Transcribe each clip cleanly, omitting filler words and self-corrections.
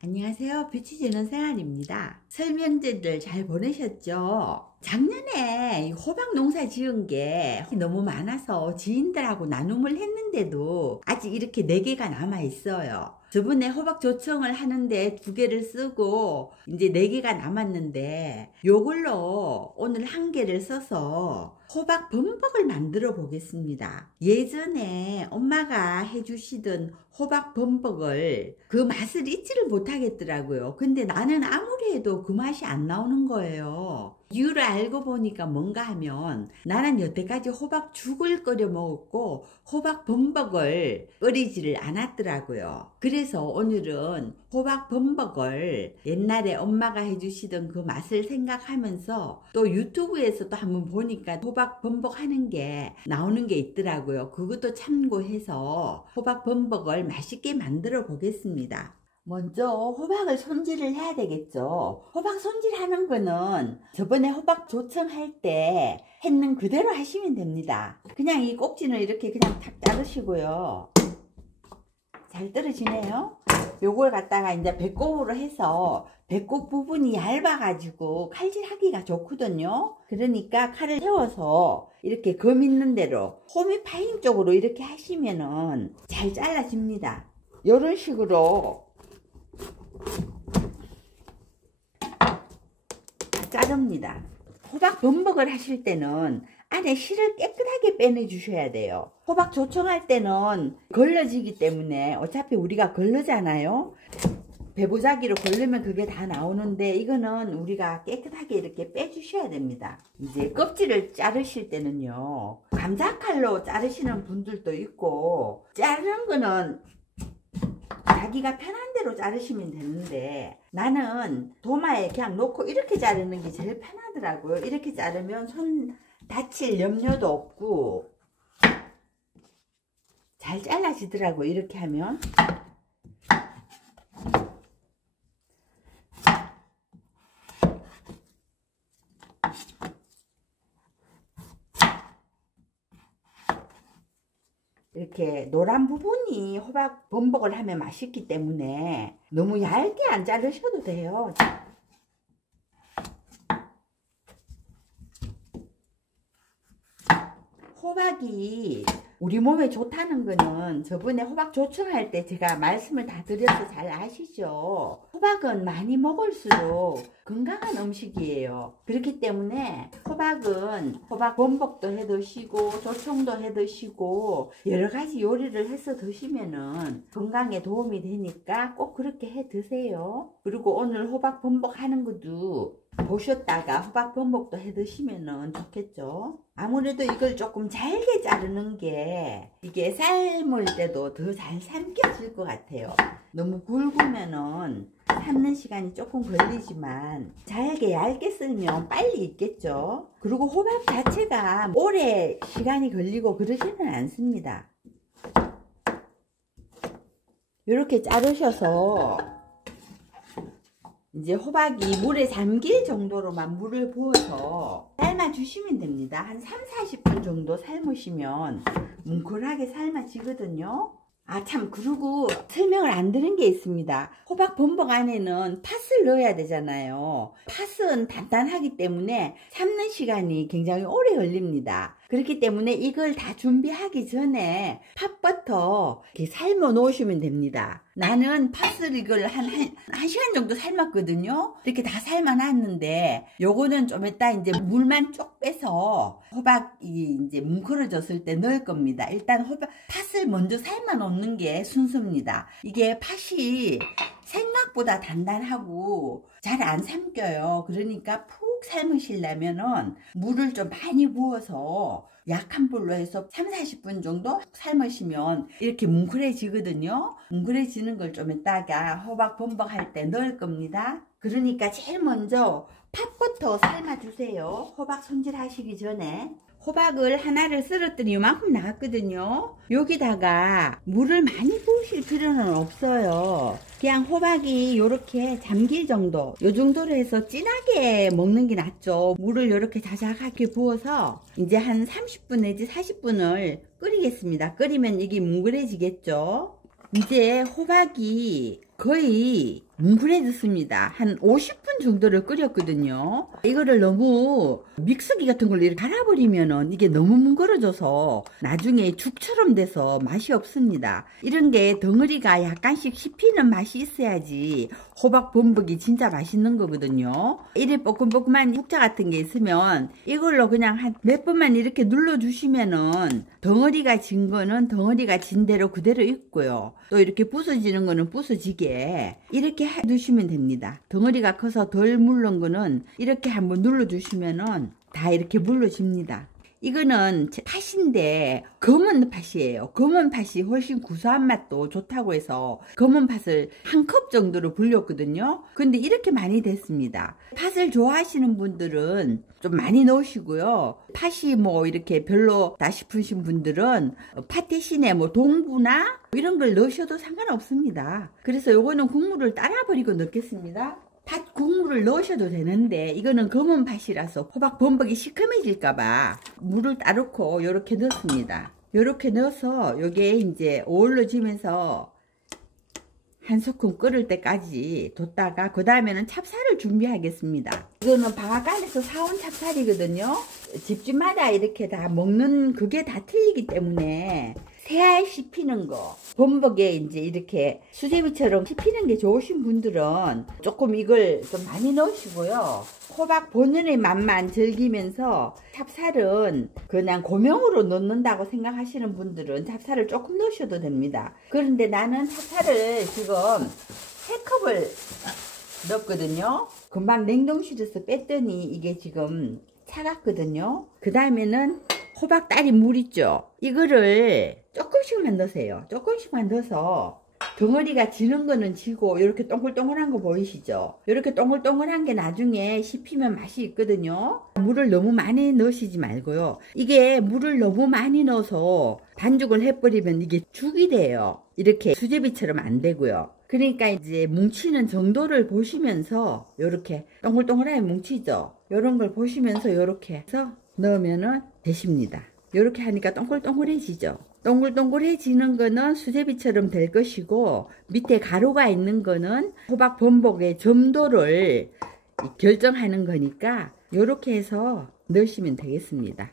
안녕하세요. 빛이 지는 생활입니다. 설 명절들 잘 보내셨죠? 작년에 호박 농사 지은 게 너무 많아서 지인들하고 나눔을 했는데도 아직 이렇게 4개가 남아 있어요. 저번에 호박 조청을 하는데 2개를 쓰고 이제 4개가 남았는데 요걸로 오늘 1개를 써서 호박 범벅을 만들어 보겠습니다. 예전에 엄마가 해주시던 호박 범벅을 그 맛을 잊지를 못하겠더라고요. 근데 나는 아무리 해도 그 맛이 안 나오는 거예요. 이유를 알고 보니까 뭔가 하면 나는 여태까지 호박죽을 끓여 먹었고 호박 범벅을 끓이지를 않았더라고요. 그래서 오늘은 호박 범벅을 옛날에 엄마가 해주시던 그 맛을 생각하면서 또 유튜브에서도 한번 보니까 호박 범벅 하는 게 나오는 게 있더라고요. 그것도 참고해서 호박 범벅을 맛있게 만들어 보겠습니다. 먼저 호박을 손질을 해야 되겠죠. 호박 손질하는 거는 저번에 호박 조청할 때 했는 그대로 하시면 됩니다. 그냥 이 꼭지는 이렇게 그냥 탁 자르시고요. 잘 떨어지네요. 요걸 갖다가 이제 배꼽으로 해서 배꼽 부분이 얇아가지고 칼질하기가 좋거든요. 그러니까 칼을 세워서 이렇게 검 있는 대로 홈이 파인 쪽으로 이렇게 하시면은 잘 잘라집니다. 이런 식으로 자릅니다. 호박 범벅을 하실 때는 안에 실을 깨끗하게 빼내 주셔야 돼요. 호박 조청할 때는 걸러지기 때문에 어차피 우리가 걸르잖아요. 배보자기로 걸르면 그게 다 나오는데 이거는 우리가 깨끗하게 이렇게 빼 주셔야 됩니다. 이제 껍질을 자르실 때는요, 감자칼로 자르시는 분들도 있고 자르는 거는 자기가 편한 대로 자르시면 되는데 나는 도마에 그냥 놓고 이렇게 자르는 게 제일 편하더라고요. 이렇게 자르면 손 다칠 염려도 없고 잘 잘라지더라고요. 이렇게 하면. 이렇게 노란 부분이 호박 범벅을 하면 맛있기 때문에 너무 얇게 안 자르셔도 돼요. 호박이 우리 몸에 좋다는 거는 저번에 호박 조청할 때 제가 말씀을 다 드려서 잘 아시죠? 호박은 많이 먹을수록 건강한 음식이에요. 그렇기 때문에 호박은 호박 범벅도 해 드시고 조청도 해 드시고 여러 가지 요리를 해서 드시면은 건강에 도움이 되니까 꼭 그렇게 해 드세요. 그리고 오늘 호박 범벅 하는 것도 보셨다가 호박 범벅도 해 드시면은 좋겠죠. 아무래도 이걸 조금 잘게 자르는 게 이게 삶을 때도 더 잘 삶겨질 것 같아요. 너무 굵으면은 삶는 시간이 조금 걸리지만 잘게 얇게 썰면 빨리 익겠죠. 그리고 호박 자체가 오래 시간이 걸리고 그러지는 않습니다. 이렇게 자르셔서 이제 호박이 물에 잠길 정도로만 물을 부어서 삶아 주시면 됩니다. 한 3-40분 정도 삶으시면 뭉클하게 삶아지거든요. 아 참, 그리고 설명을 안 드린 게 있습니다. 호박 범벅 안에는 팥을 넣어야 되잖아요. 팥은 단단하기 때문에 삶는 시간이 굉장히 오래 걸립니다. 그렇기 때문에 이걸 다 준비하기 전에 팥부터 이렇게 삶아 놓으시면 됩니다. 나는 팥을 이걸 한 시간 정도 삶았거든요. 이렇게 다 삶아 놨는데 요거는 좀 이따 이제 물만 쪽 빼서 호박이 이제 뭉클어졌을 때 넣을 겁니다. 일단 팥을 먼저 삶아 놓는 게 순서입니다. 이게 팥이 생각보다 단단하고 잘 안 삶겨요. 그러니까 푹 삶으시려면은 물을 좀 많이 부어서 약한 불로 해서 3-40분 정도 삶으시면 이렇게 뭉클해지거든요. 뭉클해지는 걸 좀 이따가 호박 범벅 할 때 넣을 겁니다. 그러니까 제일 먼저 팥부터 삶아주세요. 호박 손질하시기 전에. 호박을 하나를 썰었더니 이만큼 나왔거든요. 여기다가 물을 많이 부으실 필요는 없어요. 그냥 호박이 이렇게 잠길 정도, 요 정도로 해서 진하게 먹는 게 낫죠. 물을 이렇게 자작하게 부어서 이제 한 30분 내지 40분을 끓이겠습니다. 끓이면 이게 뭉글해지겠죠. 이제 호박이 거의 뭉클해졌습니다. 한 50분 정도를 끓였거든요. 이거를 너무 믹서기 같은 걸로 이렇게 갈아버리면은 이게 너무 뭉그러져서 나중에 죽처럼 돼서 맛이 없습니다. 이런 게 덩어리가 약간씩 씹히는 맛이 있어야지 호박 범벅이 진짜 맛있는 거거든요. 이래 뽀끔뽀끔한 국자 같은 게 있으면 이걸로 그냥 한 몇 번만 이렇게 눌러주시면은 덩어리가 진 거는 덩어리가 진 대로 그대로 있고요. 또 이렇게 부서지는 거는 부서지게 이렇게 해두시면 됩니다. 덩어리가 커서 덜 물른 거는 이렇게 한번 눌러주시면은 다 이렇게 물러집니다. 이거는 팥인데 검은 팥이에요. 검은 팥이 훨씬 구수한 맛도 좋다고 해서 검은 팥을 한 컵 정도로 불렸거든요. 근데 이렇게 많이 됐습니다. 팥을 좋아하시는 분들은 좀 많이 넣으시고요. 팥이 뭐 이렇게 별로다 싶으신 분들은 팥 대신에 뭐 동부나 이런 걸 넣으셔도 상관없습니다. 그래서 요거는 국물을 따라 버리고 넣겠습니다. 팥 국물을 넣으셔도 되는데 이거는 검은 팥이라서 호박 범벅이 시커매질까봐 물을 따르고 요렇게 넣습니다. 요렇게 넣어서 요게 이제 어우러지면서 한 소끔 끓을 때까지 뒀다가 그 다음에는 찹쌀을 준비하겠습니다. 이거는 방앗간에서 사온 찹쌀이거든요. 집집마다 이렇게 다 먹는 그게 다 틀리기 때문에 새알 씹히는 거, 범벅에 이제 이렇게 수제비처럼 씹히는 게 좋으신 분들은 조금 이걸 좀 많이 넣으시고요. 호박 본연의 맛만 즐기면서 찹쌀은 그냥 고명으로 넣는다고 생각하시는 분들은 찹쌀을 조금 넣으셔도 됩니다. 그런데 나는 찹쌀을 지금 3컵을 넣었거든요. 금방 냉동실에서 뺐더니 이게 지금 차갑거든요. 그 다음에는 호박다리 물 있죠. 이거를 조금씩만 넣으세요. 조금씩만 넣어서 덩어리가 지는 거는 지고 이렇게 동글동글한 거 보이시죠? 이렇게 동글동글한 게 나중에 씹히면 맛이 있거든요. 물을 너무 많이 넣으시지 말고요. 이게 물을 너무 많이 넣어서 반죽을 해버리면 이게 죽이 돼요. 이렇게 수제비처럼 안 되고요. 그러니까 이제 뭉치는 정도를 보시면서 이렇게 동글동글하게 뭉치죠. 이런 걸 보시면서 이렇게 해서 넣으면은 되십니다. 이렇게 하니까 동글동글해지죠. 동글동글해지는 거는 수제비처럼 될 것이고 밑에 가루가 있는 거는 호박 범벅의 점도를 결정하는 거니까 이렇게 해서 넣으시면 되겠습니다.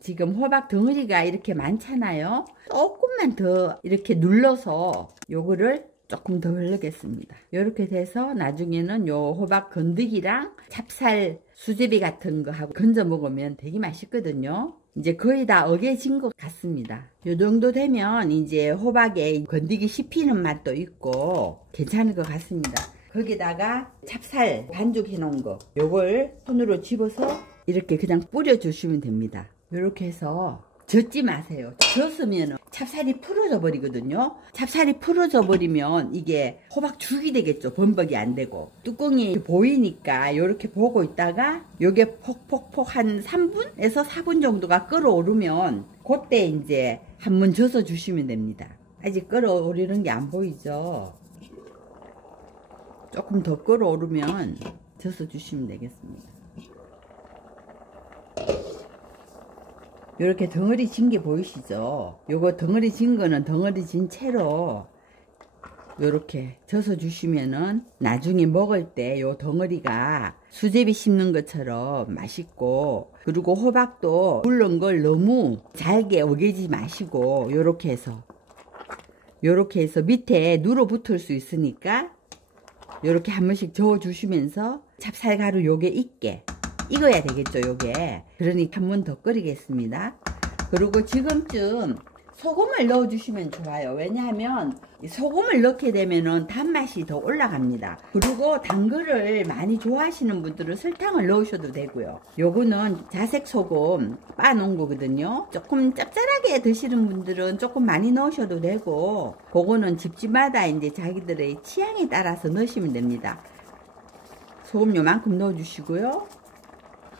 지금 호박 덩어리가 이렇게 많잖아요. 조금만 더 이렇게 눌러서 요거를 조금 더 흘르겠습니다. 이렇게 돼서 나중에는 요 호박 건더기랑 찹쌀 수제비 같은 거 하고 건져 먹으면 되게 맛있거든요. 이제 거의 다 어개진 것 같습니다. 요 정도 되면 이제 호박에 건더기 씹히는 맛도 있고 괜찮을 것 같습니다. 거기다가 찹쌀 반죽해 놓은 거 요걸 손으로 집어서 이렇게 그냥 뿌려 주시면 됩니다. 이렇게 해서 젓지 마세요. 젓으면 찹쌀이 풀어져 버리거든요. 찹쌀이 풀어져 버리면 이게 호박죽이 되겠죠. 범벅이 안 되고. 뚜껑이 보이니까 이렇게 보고 있다가 요게 폭폭폭 한 3분에서 4분 정도가 끓어오르면 그때 이제 한번 젓어 주시면 됩니다. 아직 끓어오르는 게 안 보이죠. 조금 더 끓어오르면 젓어 주시면 되겠습니다. 이렇게 덩어리 진 게 보이시죠? 요거 덩어리 진 거는 덩어리 진 채로 요렇게 져서 주시면은 나중에 먹을 때 요 덩어리가 수제비 씹는 것처럼 맛있고, 그리고 호박도 물른 걸 너무 잘게 어기지 마시고 요렇게 해서 밑에 눌어 붙을 수 있으니까 요렇게 한 번씩 저어 주시면서 찹쌀가루 요게 있게 익어야 되겠죠. 요게 그러니까 한 번 더 끓이겠습니다. 그리고 지금쯤 소금을 넣어 주시면 좋아요. 왜냐하면 소금을 넣게 되면은 단맛이 더 올라갑니다. 그리고 단 거를 많이 좋아하시는 분들은 설탕을 넣으셔도 되고요. 요거는 자색 소금 빻아 놓은 거거든요. 조금 짭짤하게 드시는 분들은 조금 많이 넣으셔도 되고, 그거는 집집마다 이제 자기들의 취향에 따라서 넣으시면 됩니다. 소금 요만큼 넣어 주시고요.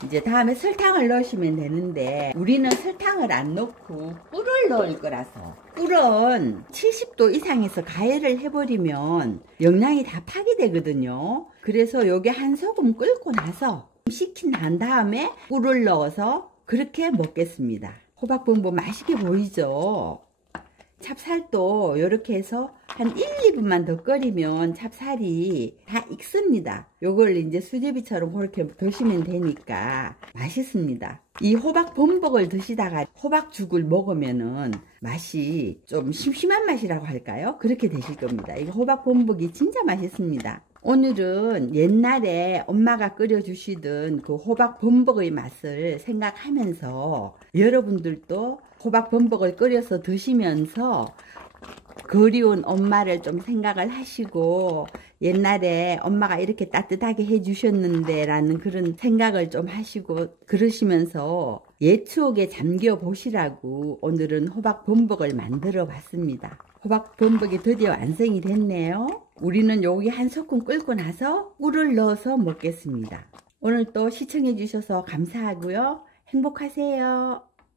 이제 다음에 설탕을 넣으시면 되는데 우리는 설탕을 안 넣고 꿀을 넣을 거라서, 꿀은 70도 이상에서 가열을 해버리면 영양이 다 파괴되거든요. 그래서 요게 한 소금 끓고 나서 식힌 난 다음에 꿀을 넣어서 그렇게 먹겠습니다. 호박범벅 맛있게 보이죠? 찹쌀도 이렇게 해서 한 1, 2분만 더 끓이면 찹쌀이 다 익습니다. 요걸 이제 수제비처럼 그렇게 드시면 되니까 맛있습니다. 이 호박 범벅을 드시다가 호박죽을 먹으면은 맛이 좀 심심한 맛이라고 할까요? 그렇게 되실 겁니다. 이 호박 범벅이 진짜 맛있습니다. 오늘은 옛날에 엄마가 끓여주시던 그 호박 범벅의 맛을 생각하면서 여러분들도 호박 범벅을 끓여서 드시면서 그리운 엄마를 좀 생각을 하시고 옛날에 엄마가 이렇게 따뜻하게 해주셨는데 라는 그런 생각을 좀 하시고 그러시면서 옛 추억에 잠겨 보시라고 오늘은 호박 범벅을 만들어 봤습니다. 호박 범벅이 드디어 완성이 됐네요. 우리는 여기 한 소끔 끓고 나서 꿀을 넣어서 먹겠습니다. 오늘 또 시청해 주셔서 감사하고요. 행복하세요.